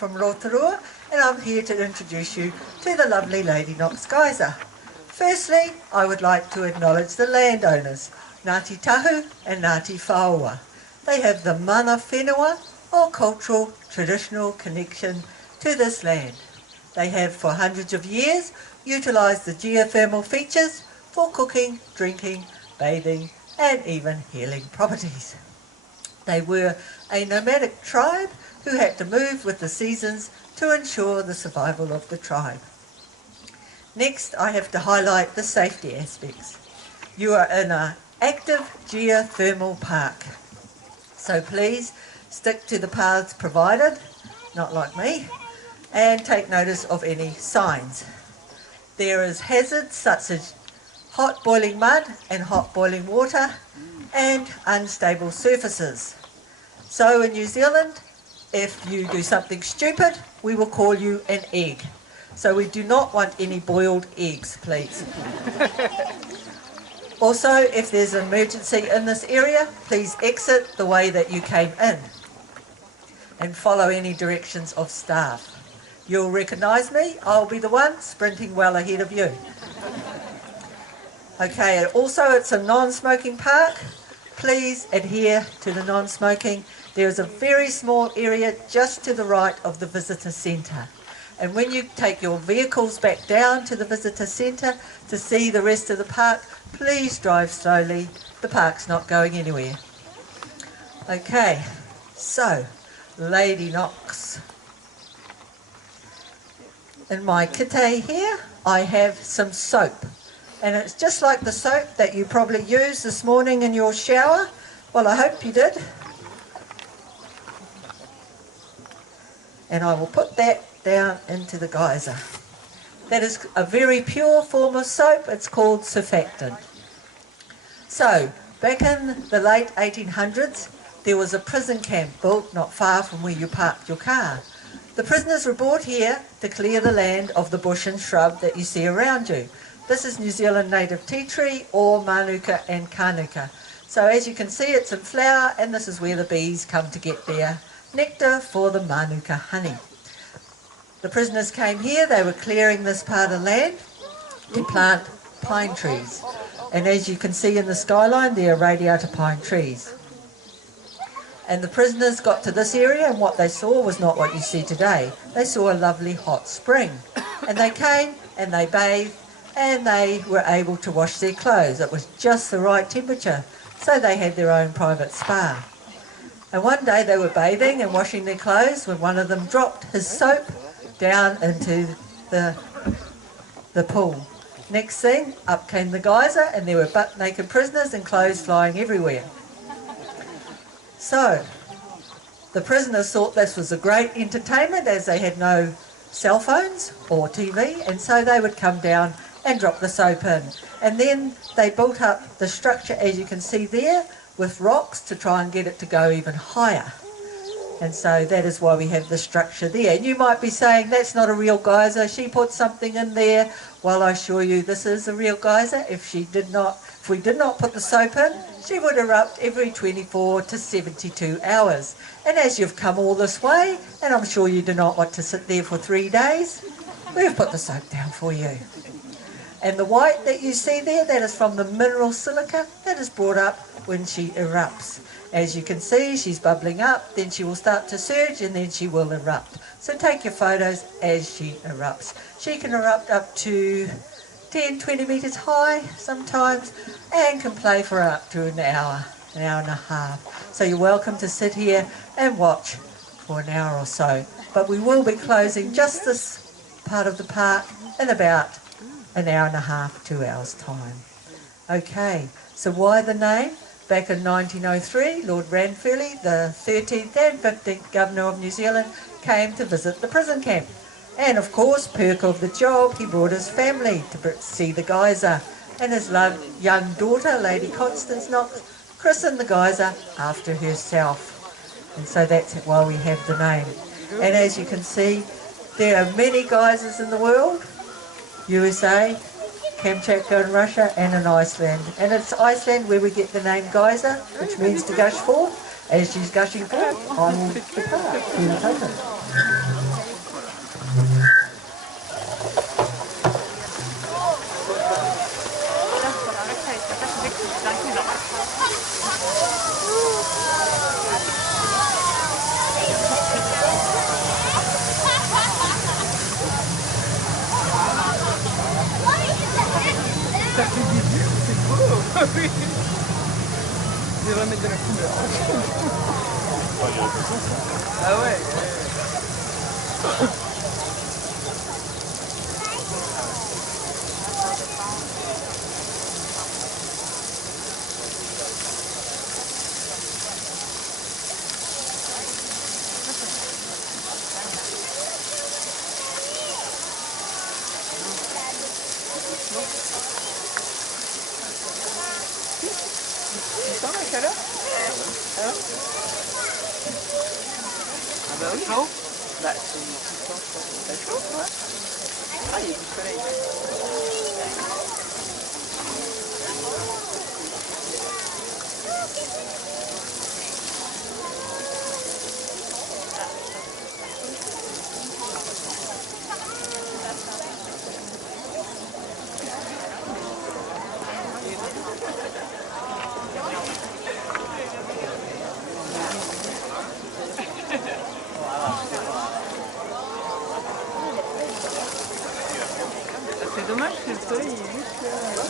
from Rotorua, and I'm here to introduce you to the lovely Lady Knox Geyser. Firstly, I would like to acknowledge the landowners, Ngāti Tahu and Ngāti Whāua. They have the mana whenua, or cultural, traditional connection to this land. They have for hundreds of years utilised the geothermal features for cooking, drinking, bathing and even healing properties. They were a nomadic tribe who had to move with the seasons to ensure the survival of the tribe. Next, I have to highlight the safety aspects. You are in an active geothermal park, so please stick to the paths provided, not like me, and take notice of any signs. There is hazards such as hot boiling mud and hot boiling water and unstable surfaces. So in New Zealand, if you do something stupid, we will call you an egg. So we do not want any boiled eggs, please. Also, if there's an emergency in this area, please exit the way that you came in and follow any directions of staff. You'll recognise me, I'll be the one sprinting well ahead of you. Okay, also it's a non-smoking park. Please adhere to the non-smoking. There is a very small area just to the right of the visitor centre. And when you take your vehicles back down to the visitor centre to see the rest of the park, please drive slowly. The park's not going anywhere. Okay, so Lady Nok's. In my kite here, I have some soap. And it's just like the soap that you probably used this morning in your shower. Well, I hope you did. And I will put that down into the geyser. That is a very pure form of soap. It's called surfactant. So, back in the late 1800s, there was a prison camp built not far from where you parked your car. The prisoners were brought here to clear the land of the bush and shrub that you see around you. This is New Zealand native tea tree, or manuka and kānuka. So as you can see, it's in flower, and this is where the bees come to get their nectar for the manuka honey. The prisoners came here, they were clearing this part of land to plant pine trees. And as you can see in the skyline, there are radiata pine trees. And the prisoners got to this area, and what they saw was not what you see today. They saw a lovely hot spring. And they came and they bathed, and they were able to wash their clothes. It was just the right temperature, so they had their own private spa. And one day they were bathing and washing their clothes when one of them dropped his soap down into the pool. Next thing, up came the geyser, and there were butt naked prisoners and clothes flying everywhere. So, the prisoners thought this was a great entertainment, as they had no cell phones or TV, and so they would come down and drop the soap in. And then they built up the structure, as you can see there, with rocks to try and get it to go even higher. And so that is why we have the structure there. And you might be saying, that's not a real geyser, she put something in there. Well, I assure you, this is a real geyser. If we did not put the soap in, she would erupt every 24 to 72 hours. And as you've come all this way, and I'm sure you do not want to sit there for 3 days, we've put the soap down for you. And the white that you see there, that is from the mineral silica that is brought up when she erupts. As you can see, she's bubbling up, then she will start to surge, and then she will erupt. So take your photos as she erupts. She can erupt up to 10, 20 metres high sometimes, and can play for up to an hour and a half. So you're welcome to sit here and watch for an hour or so. But we will be closing just this part of the park in about an hour and a half, 2 hours time. Okay, so why the name? Back in 1903, Lord Ranfurly, the 13th and 15th Governor of New Zealand, came to visit the prison camp. And of course, perk of the job, he brought his family to see the geyser. And his young daughter, Lady Constance Knox, christened the geyser after herself. And so that's why we have the name. And as you can see, there are many geysers in the world. USA, Kamchatka in Russia, and in Iceland. And it's Iceland where we get the name Geyser, which means to gush forth. As she's gushing forth, I will depart to the token. Ah bah oui. Chaud. Bah c'est chaud, ouais. Ah, il y a du soleil. C'est dommage que le soleil est juste là.